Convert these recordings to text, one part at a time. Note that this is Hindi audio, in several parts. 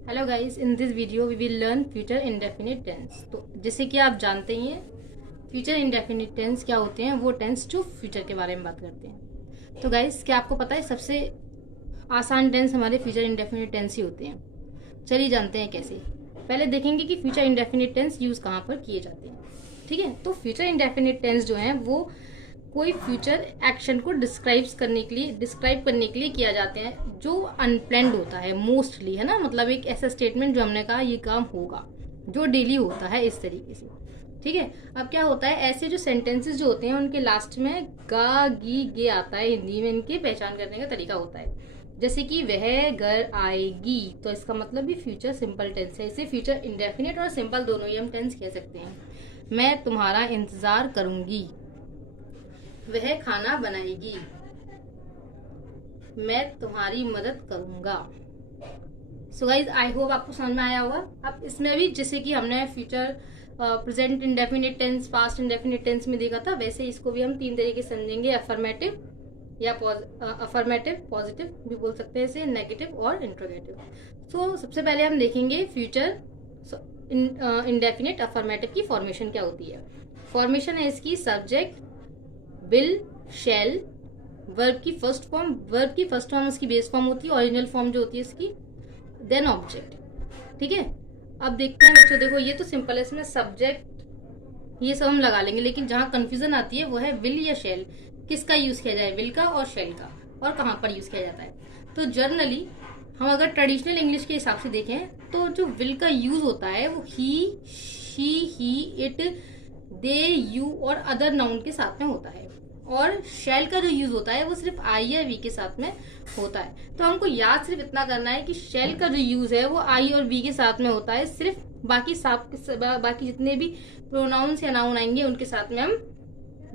Hello guys, in this video we will learn future indefinite tense. तो जैसे कि आप जानते ही हैं, फ्यूचर इंडेफिनिट टेंस क्या होते हैं। वो टेंस जो फ्यूचर के बारे में बात करते हैं। तो गाइस, क्या आपको पता है सबसे आसान टेंस हमारे फ्यूचर इंडेफिनिट टेंस ही होते हैं। चलिए जानते हैं कैसे। पहले देखेंगे कि फ्यूचर इंडेफिनिट टेंस यूज कहाँ पर किए जाते हैं। ठीक है, तो फ्यूचर इंडेफिनिट टेंस जो है वो कोई फ्यूचर एक्शन को डिस्क्राइब करने के लिए किया जाते हैं जो अनप्लान्ड होता है मोस्टली, है ना। मतलब एक ऐसा स्टेटमेंट जो हमने कहा ये काम होगा, जो डेली होता है, इस तरीके से। ठीक है, अब क्या होता है, ऐसे जो सेंटेंसेस जो होते हैं उनके लास्ट में गा गी गे आता है। हिंदी में इनकी पहचान करने का तरीका होता है। जैसे कि वह घर आएगी, तो इसका मतलब भी फ्यूचर सिंपल टेंस है। इसे फ्यूचर इंडेफिनिट और सिंपल दोनों ही हम टेंस कह सकते हैं। मैं तुम्हारा इंतजार करूंगी, वह खाना बनाएगी, मैं तुम्हारी मदद करूंगा। सो गाइज, आई होप आपको समझ में आया होगा। अब इसमें भी जैसे कि हमने future present indefinite tense, past indefinite tense में देखा था, वैसे इसको भी हम तीन तरीके से समझेंगे। अफर्मेटिव या अफर्मेटिव, पॉजिटिव भी बोल सकते हैं इसे, नेगेटिव और इंट्रोगेटिव। सो सबसे पहले हम देखेंगे फ्यूचर इंडेफिनिट अफर्मेटिव की फॉर्मेशन क्या होती है। फॉर्मेशन है इसकी सब्जेक्ट, विल, शैल, वर्ब की फर्स्ट फॉर्म इसकी बेस फॉर्म होती है, ओरिजिनल फॉर्म जो होती है इसकी, देन ऑब्जेक्ट। ठीक है, अब देखते हैं बच्चों। देखो ये तो सिंपल है, इसमें सब्जेक्ट ये सब हम लगा लेंगे, लेकिन जहां कंफ्यूजन आती है वो है विल या शैल, किसका यूज किया जाए, विल का और शैल का, और कहां पर यूज किया जाता है। तो जनरली हम अगर ट्रेडिशनल इंग्लिश के हिसाब से देखें तो जो विल का यूज होता है वो he, she, he, it, they, you और अदर नाउन के साथ में होता है। और शैल का जो यूज होता है वो सिर्फ आई या वी के साथ में होता है। तो हमको याद सिर्फ इतना करना है कि शैल का जो यूज है वो आई और वी के साथ में होता है सिर्फ। बाकी जितने भी प्रोनाउंस या नाउन आएंगे उनके साथ में हम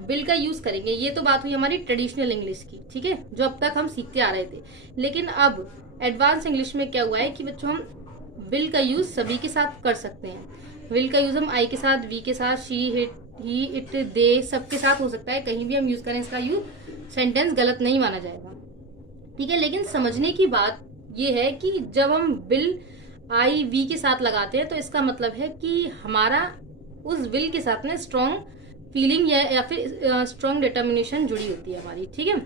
विल का यूज करेंगे। ये तो बात हुई हमारी ट्रेडिशनल इंग्लिश की, ठीक है, जो अब तक हम सीखते आ रहे थे। लेकिन अब एडवांस इंग्लिश में क्या हुआ है कि बच्चों हम विल का यूज सभी के साथ कर सकते हैं। विल का यूज हम आई के साथ, वी के साथ, शी, ही, इट, दे, सबके साथ हो सकता है। कहीं भी हम यूज करें इसका यूज, सेंटेंस गलत नहीं माना जाएगा। ठीक है, लेकिन समझने की बात यह है कि जब हम विल आई वी के साथ लगाते हैं तो इसका मतलब है कि हमारा उस विल के साथ में स्ट्रॉन्ग फीलिंग या फिर स्ट्रॉन्ग डिटर्मिनेशन जुड़ी होती है हमारी। ठीक है,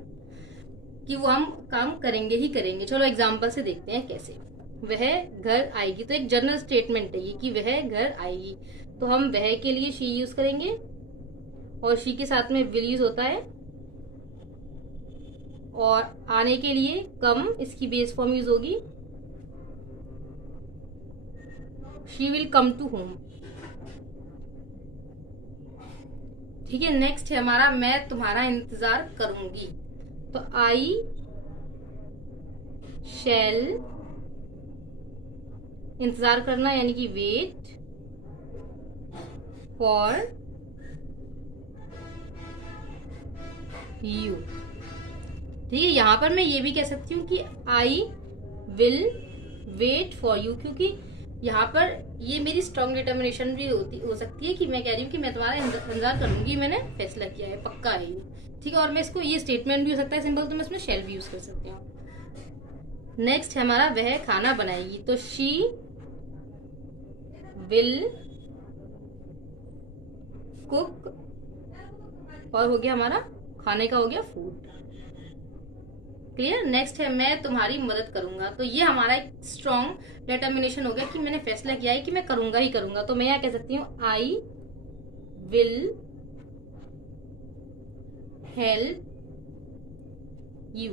कि वो हम काम करेंगे ही करेंगे। चलो एग्जाम्पल से देखते हैं कैसे। वह घर आएगी, तो एक जनरल स्टेटमेंट है ये कि वह घर आएगी। तो हम वह के लिए शी यूज करेंगे और शी के साथ में विल यूज होता है। और आने के लिए कम, इसकी बेस फॉर्म यूज होगी, she will come to home. ठीक है, नेक्स्ट है हमारा मैं तुम्हारा इंतजार करूंगी। तो आई शैल, इंतजार करना यानी कि वेट फॉर यू। ठीक है, यहां पर मैं ये भी कह सकती हूँ कि I will wait for you, क्योंकि यहाँ पर ये मेरी स्ट्रॉन्ग डिटर्मिनेशन भी हो सकती है कि मैं कह रही हूँ कि मैं तुम्हारा इंतजार करूंगी, मैंने फैसला किया है, पक्का है ये। ठीक है, और मैं इसको, ये स्टेटमेंट भी हो सकता है सिंपल, तो मैं इसमें शेल भी यूज कर सकती हूँ। नेक्स्ट है हमारा वह खाना बनाएगी। तो शी विल कुक, और हो गया हमारा खाने का, हो गया फूड। क्लियर। नेक्स्ट है मैं तुम्हारी मदद करूंगा। तो ये हमारा एक स्ट्रॉन्ग डिटर्मिनेशन हो गया कि मैंने फैसला किया है कि मैं करूंगा ही करूंगा। तो मैं यहाँ कह सकती हूँ I will help you,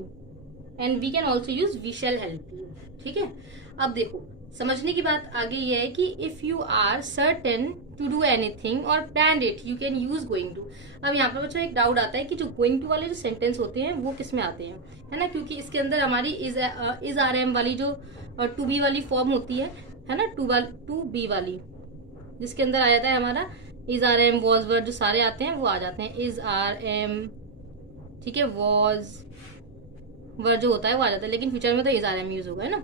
and we can also use we shall help you. ठीक है, अब देखो समझने की बात आगे ये है कि if you are certain to do anything और plan it you can use going to. अब यहाँ पर बच्चों एक डाउट आता है कि जो गोइंग टू वाले जो सेंटेंस होते हैं वो किस में आते हैं, है ना, क्योंकि इसके अंदर हमारी इज आर एम वाली जो टू बी वाली फॉर्म होती है ना, टू बी वाली, जिसके अंदर आ जाता है हमारा इज आर एम, वॉज, वर, जो सारे आते हैं वो आ जाते हैं इज आर एम। ठीक है, वॉज वर्ड जो होता है वो आ जाता है, लेकिन फ्यूचर में तो इज आर एम यूज होगा, है ना,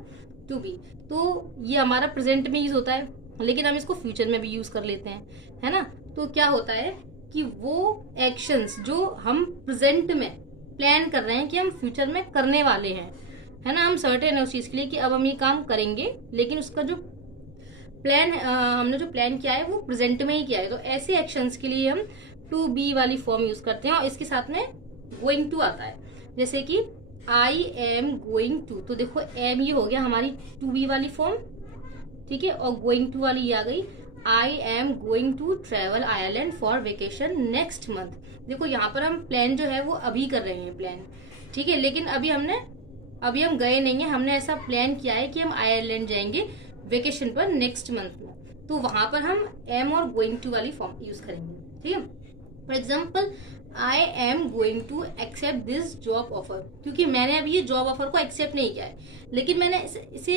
टू बी। तो ये हमारा प्रेजेंट में यूज होता है, लेकिन हम इसको फ्यूचर में भी यूज कर लेते हैं, है ना। तो क्या होता है कि वो एक्शंस जो हम प्रेजेंट में प्लान कर रहे हैं कि हम फ्यूचर में करने वाले हैं, है ना, हम सर्टेन है उस चीज के लिए कि अब हम ये काम करेंगे, लेकिन उसका जो प्लान हमने जो प्लान किया है वो प्रेजेंट में ही किया है। तो ऐसे एक्शंस के लिए हम टू बी वाली फॉर्म यूज करते हैं, और इसके साथ में गोइंग टू आता है। जैसे कि आई एम गोइंग टू, तो देखो एम ये हो गया हमारी टू बी वाली फॉर्म, ठीक है, और गोइंग टू वाली ये आ गई I am going to travel Ireland for vacation next month. देखो यहाँ पर हम प्लान जो है वो अभी कर रहे हैं प्लान, ठीक है, लेकिन अभी हम गए नहीं है, हमने ऐसा प्लान किया है कि हम आयरलैंड जाएंगे वेकेशन पर नेक्स्ट मंथ में, तो वहां पर हम एम और गोइंग टू वाली फॉर्म यूज करेंगे, ठीक है। For example I am going to accept this job offer, क्योंकि मैंने अभी ये जॉब ऑफर को एक्सेप्ट नहीं किया है, लेकिन मैंने इसे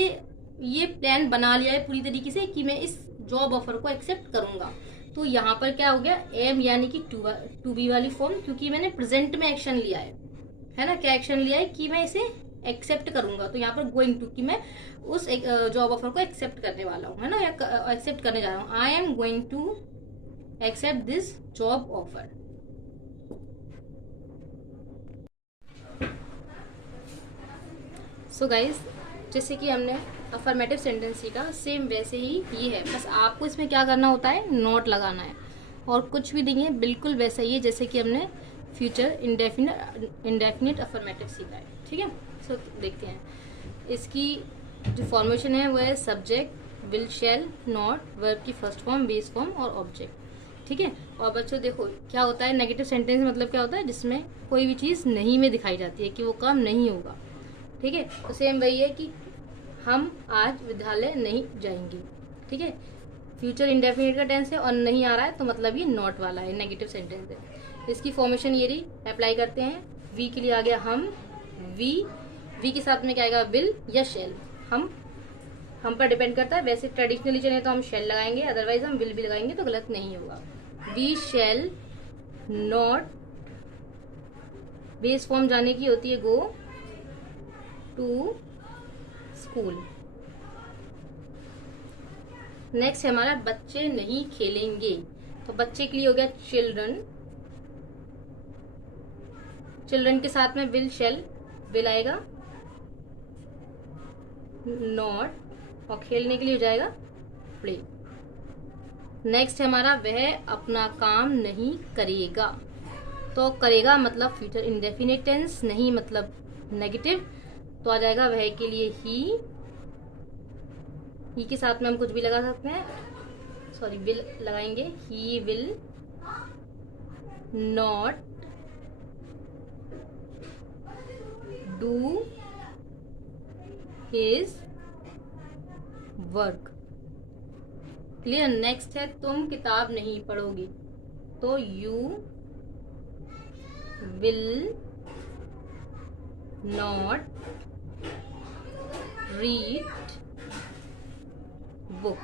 ये प्लान बना लिया है पूरी तरीके से कि मैं इस जॉब ऑफर को एक्सेप्ट करूंगा। तो यहाँ पर क्या हो गया, एम यानी कि टू बी वाली फॉर्म, क्योंकि मैंने प्रेजेंट में एक्शन लिया है ना, क्या एक्शन लिया है कि मैं इसे एक्सेप्ट करूंगा। तो यहाँ पर गोइंग टू कि मैं उस जॉब ऑफर को एक्सेप्ट करने वाला हूँ, है ना, या एक्सेप्ट करने जा रहा हूँ। I am going to accept this job offer. So guys, जैसे कि हमने अफर्मेटिव सेंटेंस सीखा, सेम वैसे ही ये है, बस आपको इसमें क्या करना होता है, नोट लगाना है, और कुछ भी नहीं है, बिल्कुल वैसा ही है जैसे कि हमने फ्यूचर इंडेफिनिट अफर्मेटिव सीखा है, ठीक है। सो देखते हैं, इसकी जो फॉर्मेशन है वो है subject, will, shall, not, verb की फर्स्ट फॉर्म, बेस फॉर्म और ऑब्जेक्ट, ठीक है। और बच्चों देखो क्या होता है, नेगेटिव सेंटेंस मतलब क्या होता है, जिसमें कोई भी चीज़ नहीं में दिखाई जाती है कि वो काम नहीं होगा, ठीक है। तो सेम वही है कि हम आज विद्यालय नहीं जाएंगे, ठीक है। फ्यूचर इंडेफिनिट का टेंस है और नहीं आ रहा है, तो मतलब ये नॉट वाला है, नेगेटिव सेंटेंस है। इसकी फॉर्मेशन ये रही, अप्लाई करते हैं। वी के लिए आ गया हम, वी के साथ में क्या आएगा, विल या शैल। हम पर डिपेंड करता है, वैसे ट्रेडिशनली चले तो हम शैल लगाएंगे, अदरवाइज हम विल भी लगाएंगे तो गलत नहीं होगा। We shall not, base form जाने की होती है गो टू स्कूल। नेक्स्ट है हमारा बच्चे नहीं खेलेंगे, तो बच्चे के लिए हो गया चिल्ड्रन, चिल्ड्रन के साथ में विल शैल, विल आएगा नॉट, और खेलने के लिए हो जाएगा प्ले। नेक्स्ट है हमारा वह अपना काम नहीं करेगा, तो करेगा मतलब फ्यूचर इंडेफिनिट टेंस, नहीं मतलब नेगेटिव, तो आ जाएगा वह के लिए ही के साथ में हम कुछ भी लगा सकते हैं, सॉरी विल लगाएंगे, he will not do his work, clear. Next है तुम किताब नहीं पढ़ोगी, तो you will not read book,